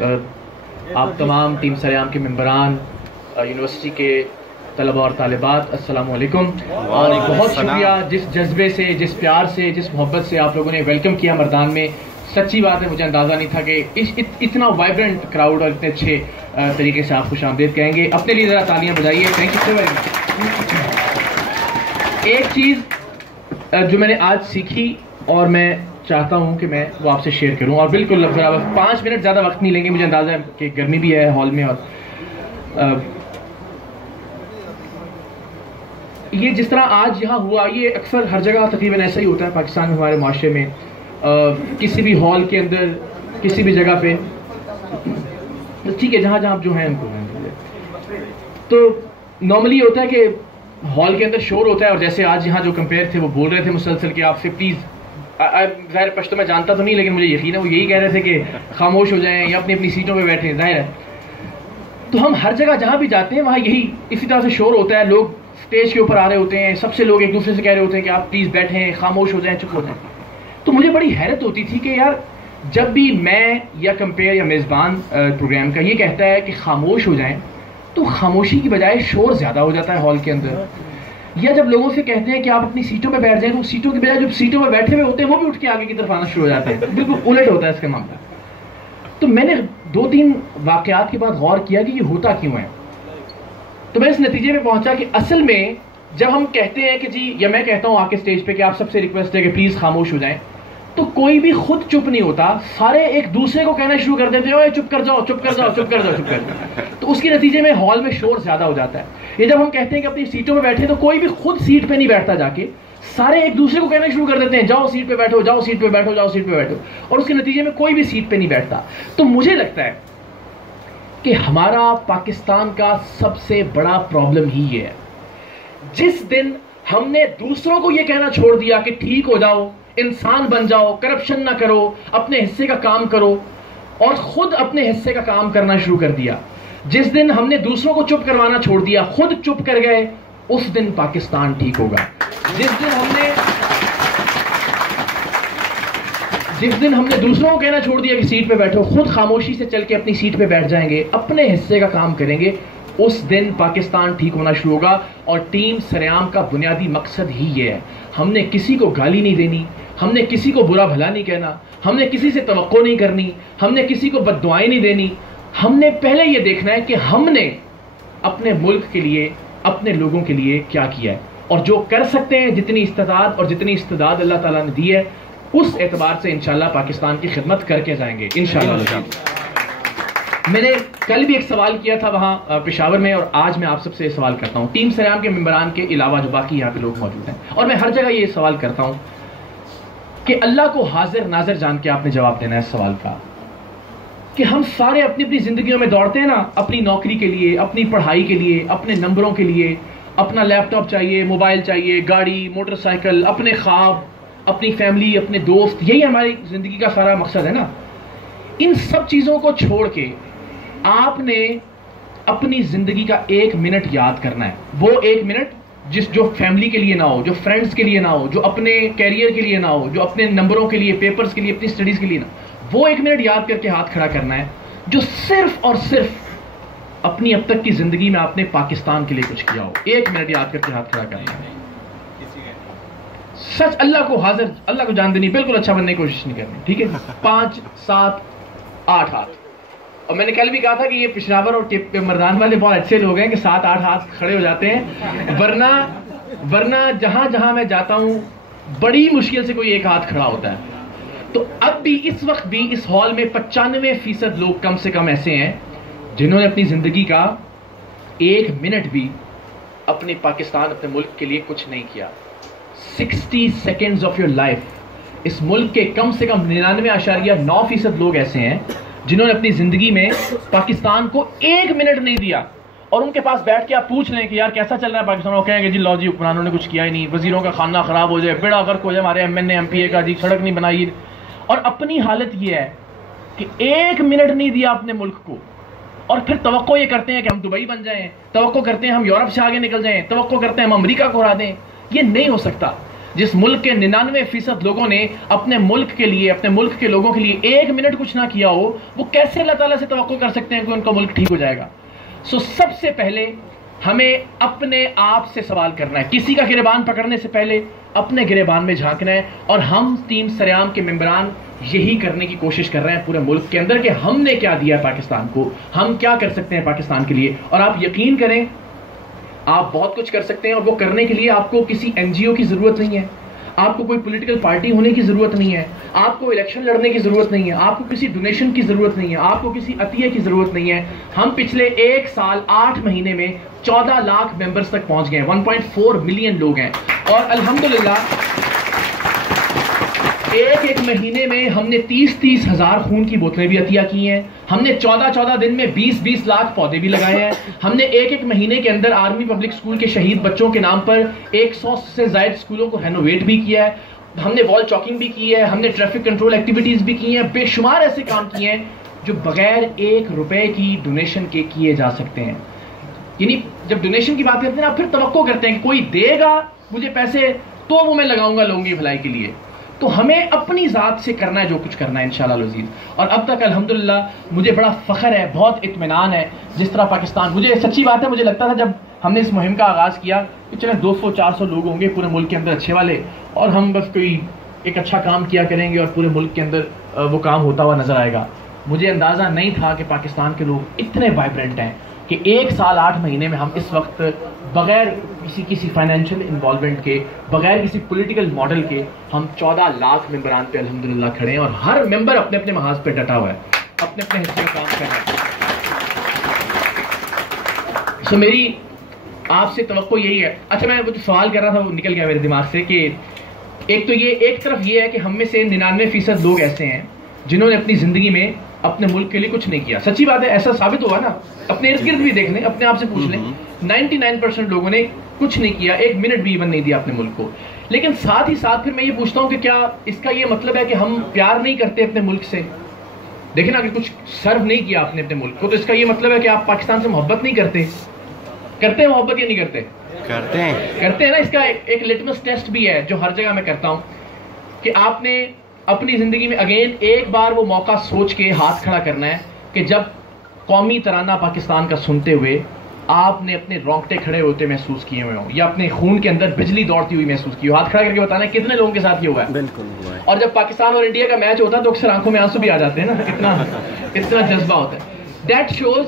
آپ تمام ٹیم سریام کے ممبران، یونیورسٹی کے طلباء اور طالبات، السلام علیکم. اور بہت شکریہ جس جذبے سے، جس پیار سے، جس محبت سے آپ لوگوں نے ویلکم کیا مردان میں. سچی بات ہے، مجھے اندازہ نہیں تھا کہ اتنا وائبرنٹ کراؤڈ اور اتنے اچھے طریقے سے آپ خوش آمدید کہیں گے. اپنے لیے ذرا تالیاں بجائیے. Thank you so very much. ایک چیز جو میں نے آج سیکھی اور میں چاہتا ہوں کہ میں وہ آپ سے شیئر کروں، اور بالکل 5 منٹ زیادہ وقت نہیں لیں گے. مجھے اندازہ ہے کہ گرمی بھی ہے ہال میں، اور یہ جس طرح آج یہاں ہوا، یہ اکثر ہر جگہ تقریباً ایسا ہی ہوتا ہے پاکستان میں، ہمارے معاشرے میں. کسی بھی ہال کے اندر، کسی بھی جگہ پہ، ٹھیک ہے، جہاں جہاں جو ہیں ان کو تو نارملی ہوتا ہے کہ ہال کے اندر شور ہوتا ہے. اور جیسے آج یہاں جو کمپیئر تھے وہ بول رہے تھے مسلسل کہ آپ سے پلیز، ظاہر پشتو میں جانتا تو نہیں لیکن مجھے یقین ہے وہ یہی کہہ رہے تھے کہ خاموش ہو جائیں یا اپنی اپنی سیٹوں پہ بیٹھیں. ظاہر ہے تو ہم ہر جگہ جہاں بھی جاتے ہیں وہاں یہی اسی طرح سے شور ہوتا ہے. لوگ اسٹیج کے اوپر آ رہے ہوتے ہیں، سب سے لوگ ایک دوسرے سے کہہ رہے ہوتے ہیں کہ آپ پلیز بیٹھیں، خاموش ہو جائیں، چپ ہو جائیں. تو مجھے بڑی حیرت ہوتی تھی کہ یار جب بھی میں یا کمپیئر یا میزبان پروگرام کا یہ کہتا ہے کہ خاموش ہو جائیں تو خاموشی کی بجائے شور زیادہ ہو جاتا ہے ہال کے اندر. یا جب لوگوں سے کہتے ہیں کہ آپ اپنی سیٹوں پہ بیٹھ جائیں تو سیٹوں کی بجائے جو سیٹوں پہ بیٹھے ہوئے ہوتے ہیں وہ بھی اٹھ کے آگے کی طرف آنا شروع ہو جاتے ہیں. بالکل الٹ ہوتا ہے اس کا معاملہ. تو میں نے 2-3 واقعات کے بعد غور کیا کہ یہ ہوتا کیوں ہے. تو میں اس نتیجے میں پہنچا کہ اصل میں جب ہم کہتے ہیں کہ جی، یا میں کہتا ہوں آ کے اسٹیج پہ کہ آپ سب سے ریکویسٹ ہے کہ پلیز خاموش ہو جائیں، تو کوئی بھی خود چپ نہیں ہوتا، سارے ایک دوسرے کو کہنا شروع کر دیتے ہیں اوے چپ کر جاؤ، چپ کر جاؤ، چپ کر جاؤ، چپ کر جاؤ. تو اس کے نتیجے میں ہال میں شور زیادہ ہو جاتا ہے. یہ جب ہم کہتے ہیں کہ اپنی سیٹوں پہ بیٹھے تو کوئی بھی خود سیٹ پہ نہیں بیٹھتا، جا کے سارے ایک دوسرے کو کہنا شروع کر دیتے ہیں جاؤ سیٹ پہ بیٹھو، جاؤ سیٹ پہ بیٹھو، جاؤ سیٹ پہ بیٹھو. اور اس کے نتیجے میں کوئی بھی سیٹ پہ نہیں بیٹھتا. تو مجھے لگتا ہے کہ ہمارا پاکستان کا سب سے بڑا پرابلم ہی یہ ہے. جس دن ہم نے دوسروں کو یہ کہنا چھوڑ دیا کہ ٹھیک ہو جاؤ، انسان بن جاؤ، کرپشن نہ کرو، اپنے حصے کا کام کرو، اور خود اپنے حصے کا کام کرنا شروع کر دیا، جس دن ہم نے دوسروں کو چپ کروانا چھوڑ دیا، خود چپ کر گئے، اس دن پاکستان ٹھیک ہوگا. جس دن ہم نے دوسروں کو کہنا چھوڑ دیا کہ سیٹ پہ بیٹھو، خود خاموشی سے چل کے اپنی سیٹ پہ بیٹھ جائیں گے، اپنے حصے کا کام کریں گے، اس دن پاکستان ٹھیک ہونا شروع ہوگا. اور ٹیم سریام کا بنیادی مقصد ہی یہ ہے. ہم نے کسی کو گالی نہیں دینی، ہم نے کسی کو برا بھلا نہیں کہنا، ہم نے کسی سے توقع نہیں کرنی، ہم نے کسی کو بد دعائیں نہیں دینی. ہم نے پہلے یہ دیکھنا ہے کہ ہم نے اپنے ملک کے لیے، اپنے لوگوں کے لیے کیا کیا ہے، اور جو کر سکتے ہیں، جتنی استطاعت اور جتنی استعداد اللہ تعالیٰ نے دی ہے، اس اعتبار سے انشاءاللہ پاکستان کی خدمت کر کے جائیں گے انشاءاللہ. میں نے کل بھی ایک سوال کیا تھا وہاں پشاور میں، اور آج میں آپ سب سے سوال کرتا ہوں، ٹیم سریام کے ممبران کے علاوہ جو باقی یہاں پہ لوگ موجود ہیں، اور میں ہر جگہ یہ سوال کرتا ہوں کہ اللہ کو حاضر ناظر جان کے آپ نے جواب دینا ہے اس سوال کا کہ ہم سارے اپنی اپنی زندگیوں میں دوڑتے ہیں نا، اپنی نوکری کے لیے، اپنی پڑھائی کے لیے، اپنے نمبروں کے لیے، اپنا لیپ ٹاپ چاہیے، موبائل چاہیے، گاڑی، موٹر سائیکل، اپنے خواب، اپنی فیملی، اپنے دوست، یہی ہماری زندگی کا سارا مقصد ہے نا. ان سب چیزوں کو چھوڑ کے آپ نے اپنی زندگی کا 1 منٹ یاد کرنا ہے. وہ 1 منٹ جو فیملی کے لیے نہ ہو، جو فرینڈس کے لیے نہ ہو، جو اپنے کیریئر کے لیے نہ ہو، جو اپنے نمبروں کے لیے، پیپرز کے لیے، اپنی اسٹڈیز کے لیے نہ، وہ 1 منٹ یاد کر کے ہاتھ کھڑا کرنا ہے جو صرف اور صرف اپنی اب تک کی زندگی میں آپ نے پاکستان کے لیے کچھ کیا ہو. 1 منٹ یاد کر کے ہاتھ کھڑا کرنا ہے. سچ اللہ کو حاضر، اللہ کو جان دینی، بالکل اچھا بننے کی کوشش نہیں کرنی، ٹھیک ہے. 5 7 8 ہاتھ. اور میں نے کل بھی کہا تھا کہ یہ پشاور اور مردان والے بہت اچھے لوگ ہیں کہ 7 8 ہاتھ کھڑے ہو جاتے ہیں، ورنہ جہاں جہاں میں جاتا ہوں بڑی مشکل سے کوئی 1 ہاتھ کھڑا ہوتا ہے. تو اب بھی اس وقت بھی اس ہال میں 95% لوگ کم سے کم ایسے ہیں جنہوں نے اپنی زندگی کا 1 منٹ بھی اپنے پاکستان، اپنے ملک کے لیے کچھ نہیں کیا. 60 seconds آف یور لائف. اس ملک کے کم سے کم 99.9% لوگ ایسے ہیں جنہوں نے اپنی زندگی میں پاکستان کو 1 منٹ نہیں دیا. اور ان کے پاس بیٹھ کے آپ پوچھ لیں کہ یار کیسا چل رہا ہے پاکستان، وہ کہیں گے جی لو جی حکمرانوں نے کچھ کیا ہی نہیں، وزیروں کا خانہ خراب ہو جائے، بیڑا غرق ہو جائے ہمارے M N A M P A کا، جی سڑک نہیں بنائی. اور اپنی حالت یہ ہے کہ 1 منٹ نہیں دیا اپنے ملک کو، اور پھر توقع یہ کرتے ہیں کہ ہم دبئی بن جائیں، توقع کرتے ہیں ہم یورپ سے آگے نکل جائیں، توقع کرتے ہیں ہم امریکہ کو ہرا دیں. یہ نہیں ہو سکتا. جس ملک کے 99% لوگوں نے اپنے ملک کے لیے، اپنے ملک کے لوگوں کے لیے 1 منٹ کچھ نہ کیا ہو، وہ کیسے اللہ تعالیٰ سے توقع کر سکتے ہیں کہ ان کا ملک ٹھیک ہو جائے گا؟ سب سے پہلے ہمیں اپنے آپ سے سوال کرنا ہے، کسی کا گریبان پکڑنے سے پہلے اپنے گریبان میں جھانکنا ہے. اور ہم ٹیم سریام کے ممبران یہی کرنے کی کوشش کر رہے ہیں پورے ملک کے اندر کہ ہم نے کیا دیا ہے پاکستان کو، ہم کیا کر سکتے ہیں پاکستان کے لیے. اور آپ یقین کریں آپ بہت کچھ کر سکتے ہیں، اور وہ کرنے کے لیے آپ کو کسی NGO کی ضرورت نہیں ہے، آپ کو کوئی پولیٹیکل پارٹی ہونے کی ضرورت نہیں ہے، آپ کو الیکشن لڑنے کی ضرورت نہیں ہے، آپ کو کسی ڈونیشن کی ضرورت نہیں ہے، آپ کو کسی عطیہ کی ضرورت نہیں ہے. ہم پچھلے 1 سال 8 مہینے میں 14 لاکھ ممبرز تک پہنچ گئے ہیں، 1.4 ملین لوگ ہیں. اور الحمدللہ ایک مہینے میں ہم نے 30 ہزار خون کی بوتلیں بھی عطیہ کی ہیں. ہم نے 14 دن میں 20 لاکھ پودے بھی لگائے ہیں. ہم نے ایک مہینے کے اندر آرمی پبلک اسکول کے شہید بچوں کے نام پر 100 سے زائد اسکولوں کو رینوویٹ بھی کیا ہے. ہم نے وال چاکنگ بھی کی ہے، ہم نے ٹریفک کنٹرول ایکٹیویٹیز بھی کی ہیں. بے شمار ایسے کام کیے ہیں جو بغیر 1 روپے کی ڈونیشن کے کیے جا سکتے ہیں. یعنی جب ڈونیشن کی بات کرتے ہیں نا، پھر توقع کرتے ہیں کہ کوئی دے گا مجھے پیسے تو وہ میں لگاؤں گا لوگوں کی بھلائی کے لیے. تو ہمیں اپنی ذات سے کرنا ہے جو کچھ کرنا ہے انشاءاللہ العزیز. اور اب تک الحمدللہ مجھے بڑا فخر ہے، بہت اطمینان ہے. جس طرح پاکستان، مجھے سچی بات ہے، مجھے لگتا تھا جب ہم نے اس مہم کا آغاز کیا کہ چلیں 200-400 لوگ ہوں گے پورے ملک کے اندر اچھے والے، اور ہم بس کوئی ایک اچھا کام کیا کریں گے اور پورے ملک کے اندر وہ کام ہوتا ہوا نظر آئے گا. مجھے اندازہ نہیں تھا کہ پاکستان کے لوگ اتنے وائبرنٹ ہیں کہ 1 سال 8 مہینے میں ہم اس وقت بغیر کسی فائنینشیل انوالومنٹ کے، بغیر کسی پولیٹیکل ماڈل کے، ہم 14 لاکھ ممبران پہ الحمدللہ کھڑے ہیں. اور ہر ممبر اپنے اپنے محاذ پہ ڈٹا ہوا ہے، اپنے اپنے حصے میں کام کر رہا ہے. میری آپ سے توقع یہی ہے. اچھا، میں وہ جو سوال کر رہا تھا وہ نکل گیا میرے دماغ سے کہ ایک طرف یہ ہے کہ ہم میں سے 99% لوگ ایسے ہیں جنہوں نے اپنی زندگی میں اپنے ملک کے لیے کچھ نہیں کیا. سچی بات ہے، ایسا ثابت ہوا نا. اپنے ارد گرد بھی دیکھ لیں، اپنے آپ سے پوچھ لیں، 99% لوگوں نے کچھ نہیں کیا، 1 منٹ بھی ایون نہیں دیا اپنے ملک کو. لیکن ساتھ ہی ساتھ پھر میں یہ پوچھتا ہوں کہ کیا اس کا یہ مطلب ہے کہ ہم پیار نہیں کرتے اپنے ملک سے؟ دیکھیں نا، اگر کچھ سرو نہیں کیا آپ نے اپنے ملک کو تو اس کا یہ مطلب ہے کہ آپ پاکستان سے محبت نہیں کرتے. کرتے ہیں محبت یا نہیں کرتے؟ کرتے ہیں نا. اس کا ایک لٹمس ٹیسٹ بھی ہے جو ہر جگہ میں کرتا ہوں کہ آپ نے اپنی زندگی میں اگین ایک بار وہ موقع سوچ کے ہاتھ کھڑا کرنا ہے کہ جب قومی ترانہ پاکستان کا سنتے ہوئے آپ نے اپنے رونگٹے کھڑے ہوتے محسوس کیے ہوئے ہوں، یا اپنے خون کے اندر بجلی دوڑتی ہوئی محسوس کی ہو. ہاتھ کھڑا کر کے بتانا ہے کتنے لوگوں کے ساتھ یہ ہوا ہے. بالکل. اور جب پاکستان اور انڈیا کا میچ ہوتا ہے تو اکثر آنکھوں میں آنسو بھی آ جاتے ہیں نا، اتنا جذبہ ہوتا ہے. دیٹ شوز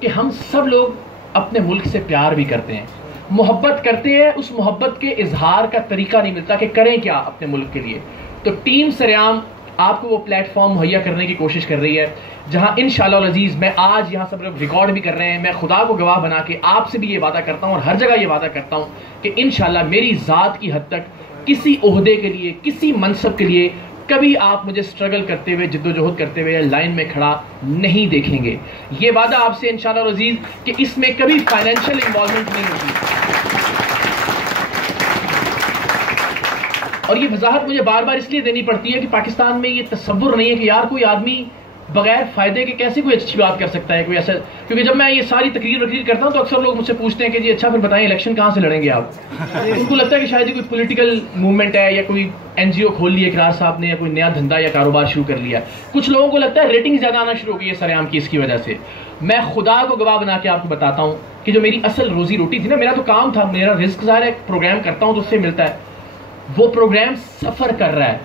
کہ ہم سب لوگ اپنے ملک سے پیار بھی کرتے ہیں، محبت کرتے ہیں. اس محبت کے اظہار کا طریقہ نہیں ملتا کہ کریں کیا اپنے ملک کے لیے. تو ٹیم سریام آپ کو وہ پلیٹ فارم مہیا کرنے کی کوشش کر رہی ہے جہاں انشاءاللہ العزیز میں آج یہاں سب لوگ ریکارڈ بھی کر رہے ہیں. میں خدا کو گواہ بنا کے آپ سے بھی یہ وعدہ کرتا ہوں اور ہر جگہ یہ وعدہ کرتا ہوں کہ انشاءاللہ میری ذات کی حد تک کسی عہدے کے لیے، کسی منصب کے لیے کبھی آپ مجھے سٹرگل کرتے ہوئے، جدوجہد کرتے ہوئے لائن میں کھڑا نہیں دیکھیں گے. یہ وعدہ آپ سے انشاءاللہ العزیز کہ اس میں کبھی فائنینشیل انوالومنٹ نہیں ہوگی. اور یہ وضاحت مجھے بار بار اس لیے دینی پڑتی ہے کہ پاکستان میں یہ تصور نہیں ہے کہ یار کوئی آدمی بغیر فائدے کے کیسے کوئی اچھی بات کر سکتا ہے، کوئی ایسا. کیونکہ جب میں یہ ساری تقریر کرتا ہوں تو اکثر لوگ مجھ سے پوچھتے ہیں کہ جی اچھا پھر بتائیں الیکشن کہاں سے لڑیں گے آپ. ان کو لگتا ہے کہ شاید یہ کوئی پولیٹیکل موومنٹ ہے یا کوئی NGO کھول لی ہے اقرار صاحب نے، یا کوئی نیا دھندا یا کاروبار شروع کر لیا. کچھ لوگوں کو لگتا ہے ریٹنگ زیادہ آنا شروع ہو گئی ہے سریام کی اس کی وجہ سے. میں خدا کو گواہ بنا کے آپ کو بتاتا ہوں کہ جو میری اصل روزی روٹی تھی نا، میرا تو کام تھا، میرا رزق ظاہر ہے پروگرام کرتا ہوں تو اس سے ملتا ہے. وہ پروگرام سفر کر رہا ہے،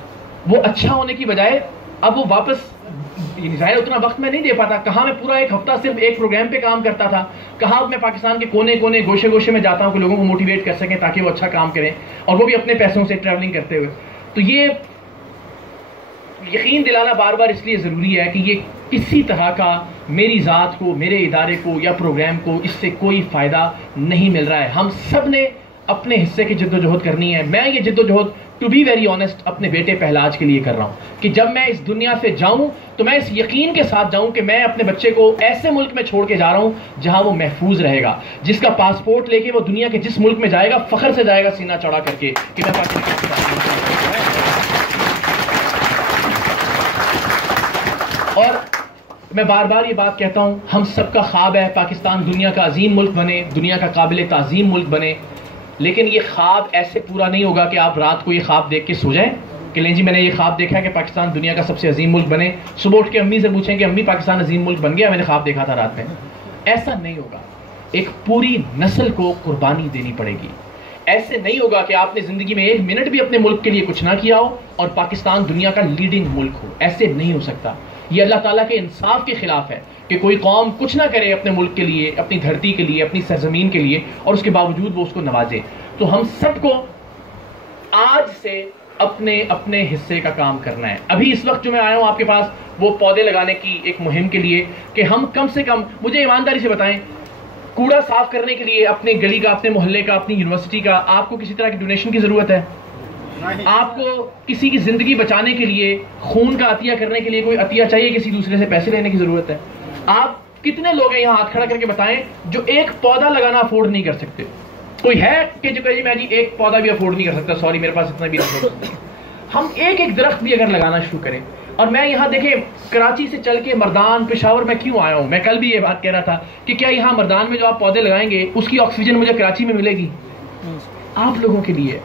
وہ اچھا ہونے کی بجائے اب وہ واپس ظاہر اتنا وقت میں نہیں دے پاتا. کہاں میں پورا 1 ہفتہ صرف ایک پروگرام پہ کام کرتا تھا، کہاں میں پاکستان کے کونے کونے گوشے گوشے میں جاتا ہوں کہ لوگوں کو موٹیویٹ کر سکیں تاکہ وہ اچھا کام کریں، اور وہ بھی اپنے پیسوں سے ٹریولنگ کرتے ہوئے. تو یہ یقین دلانا بار بار اس لیے ضروری ہے کہ یہ کسی طرح کا میری ذات کو، میرے ادارے کو یا پروگرام کو اس سے کوئی فائدہ نہیں مل رہا ہے. ہم سب نے اپنے حصے کی جدوجہد کرنی ہے. میں یہ جدوجہد ٹو بی ویری آنیسٹ اپنے بیٹے پہلاج کے لیے کر رہا ہوں کہ جب میں اس دنیا سے جاؤں تو میں اس یقین کے ساتھ جاؤں کہ میں اپنے بچے کو ایسے ملک میں چھوڑ کے جا رہا ہوں جہاں وہ محفوظ رہے گا، جس کا پاسپورٹ لے کے وہ دنیا کے جس ملک میں جائے گا فخر سے جائے گا سینہ چوڑا کر کے کہ میں پاکستان. اور میں بار بار یہ بات کہتا ہوں، ہم سب کا خواب ہے پاکستان دنیا کا عظیم ملک بنے، دنیا کا قابل تعظیم ملک بنے. لیکن یہ خواب ایسے پورا نہیں ہوگا کہ آپ رات کو یہ خواب دیکھ کے سو جائیں کہ لیں جی میں نے یہ خواب دیکھا کہ پاکستان دنیا کا سب سے عظیم ملک بنے, صبح اٹھ کے امی سے پوچھیں کہ امی پاکستان عظیم ملک بن گیا, میں نے خواب دیکھا تھا رات میں. ایسا نہیں ہوگا. ایک پوری نسل کو قربانی دینی پڑے گی. ایسے نہیں ہوگا کہ آپ نے زندگی میں ایک منٹ بھی اپنے ملک کے لیے کچھ نہ کیا ہو اور پاکستان دنیا کا لیڈنگ ملک ہو. ایسے نہیں ہو سکتا. یہ اللہ تعالیٰ کے انصاف کے خلاف ہے کہ کوئی قوم کچھ نہ کرے اپنے ملک کے لیے, اپنی دھرتی کے لیے, اپنی سرزمین کے لیے, اور اس کے باوجود وہ اس کو نوازے. تو ہم سب کو آج سے اپنے اپنے حصے کا کام کرنا ہے. ابھی اس وقت جو میں آیا ہوں آپ کے پاس وہ پودے لگانے کی ایک مہم کے لیے کہ ہم کم سے کم, مجھے ایمانداری سے بتائیں, کوڑا صاف کرنے کے لیے اپنے گلی کا, اپنے محلے کا, اپنی یونیورسٹی کا, آپ کو کسی طرح کی ڈونیشن کی ضرورت ہے؟ آپ کو کسی کی زندگی بچانے کے لیے, خون کا عطیہ کرنے کے لیے کوئی عطیہ چاہیے, کسی دوسرے سے پیسے لینے کی ضرورت ہے؟ آپ کتنے لوگ ہیں یہاں ہاتھ کھڑا کر کے بتائیں جو ایک پودا لگانا افورڈ نہیں کر سکتے؟ کوئی ہے کہ جو کہے میں جی ایک پودا بھی افورڈ نہیں کر سکتا, سوری میرے پاس اتنا بھی نہیں. ہم ایک ایک درخت بھی اگر لگانا شروع کریں. اور میں یہاں دیکھیں کراچی سے چل کے مردان, پشاور میں کیوں آیا ہوں, میں کل بھی یہ بات کہہ رہا تھا کہ کیا یہاں مردان میں جو آپ پودے لگائیں گے اس کی آکسیجن مجھے کراچی میں ملے گی؟ آپ لوگوں کے لیے.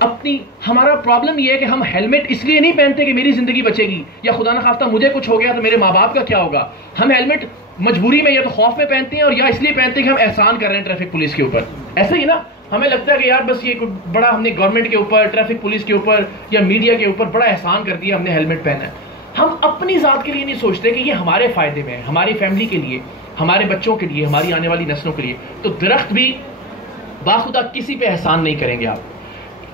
اپنی ہمارا پرابلم یہ ہے کہ ہم ہیلمٹ اس لیے نہیں پہنتے کہ میری زندگی بچے گی, یا خدا نہ خواستہ مجھے کچھ ہو گیا تو میرے ماں باپ کا کیا ہوگا. ہم ہیلمٹ مجبوری میں یا تو خوف میں پہنتے ہیں, اور یا اس لیے پہنتے ہیں کہ ہم احسان کر رہے ہیں ٹریفک پولیس کے اوپر. ایسا ہی نا, ہمیں لگتا ہے کہ یار بس یہ بڑا ہم نے گورنمنٹ کے اوپر, ٹریفک پولیس کے اوپر یا میڈیا کے اوپر بڑا احسان کر دیا, ہم نے ہیلمٹ پہنا ہے. ہم اپنی ذات کے لیے نہیں سوچتے کہ یہ ہمارے فائدے میں ہے, ہماری فیملی کے لیے, ہمارے بچوں کے لیے, ہماری آنے والی نسلوں کے لیے. تو درخت بھی باخدا کسی پہ احسان نہیں کریں گے آپ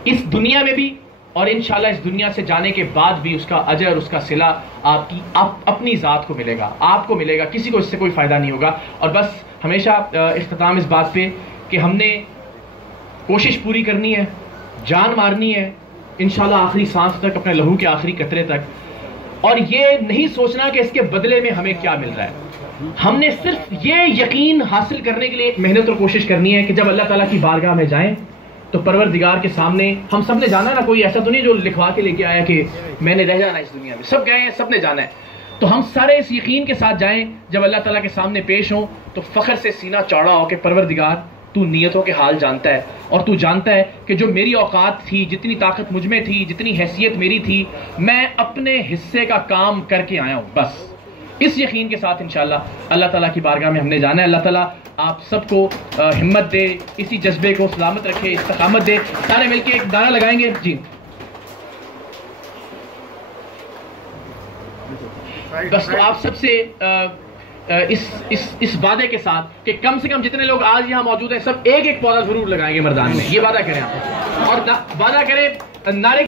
اس دنیا میں بھی, اور انشاءاللہ اس دنیا سے جانے کے بعد بھی اس کا اجر, اس کا صلہ آپ کی اپنی ذات کو ملے گا, آپ کو ملے گا, کسی کو اس سے کوئی فائدہ نہیں ہوگا. اور بس ہمیشہ اختتام اس بات پہ کہ ہم نے کوشش پوری کرنی ہے, جان مارنی ہے انشاءاللہ آخری سانس تک, اپنے لہو کے آخری قطرے تک, اور یہ نہیں سوچنا کہ اس کے بدلے میں ہمیں کیا مل رہا ہے. ہم نے صرف یہ یقین حاصل کرنے کے لیے ایک محنت اور کوشش کرنی ہے کہ جب اللہ تعالیٰ کی بارگاہ میں جائیں تو پروردگار کے سامنے ہم سب نے جانا ہے نا, کوئی ایسا تو نہیں جو لکھوا کے لے کے آیا کہ میں نے رہ جانا اس دنیا میں, سب گئے ہیں, سب نے جانا ہے. تو ہم سارے اس یقین کے ساتھ جائیں جب اللہ تعالیٰ کے سامنے پیش ہوں تو فخر سے سینہ چوڑا ہو کہ پروردگار تو نیتوں کے حال جانتا ہے, اور تو جانتا ہے کہ جو میری اوقات تھی, جتنی طاقت مجھ میں تھی, جتنی حیثیت میری تھی, میں اپنے حصے کا کام کر کے آیا ہوں. بس اس یقین کے ساتھ انشاءاللہ اللہ تعالیٰ کی بارگاہ میں ہم نے جانا ہے. اللہ تعالیٰ آپ سب کو ہمت دے, اسی جذبے کو سلامت رکھے, استقامت دے. سارے مل کے ایک نعرہ لگائیں گے جی. بس تو آپ سب سے اس وعدے کے ساتھ کہ کم سے کم جتنے لوگ آج یہاں موجود ہیں سب ایک ایک پودا ضرور لگائیں گے مردان میں, یہ وعدہ کریں آپ, اور وعدہ کریں نعرے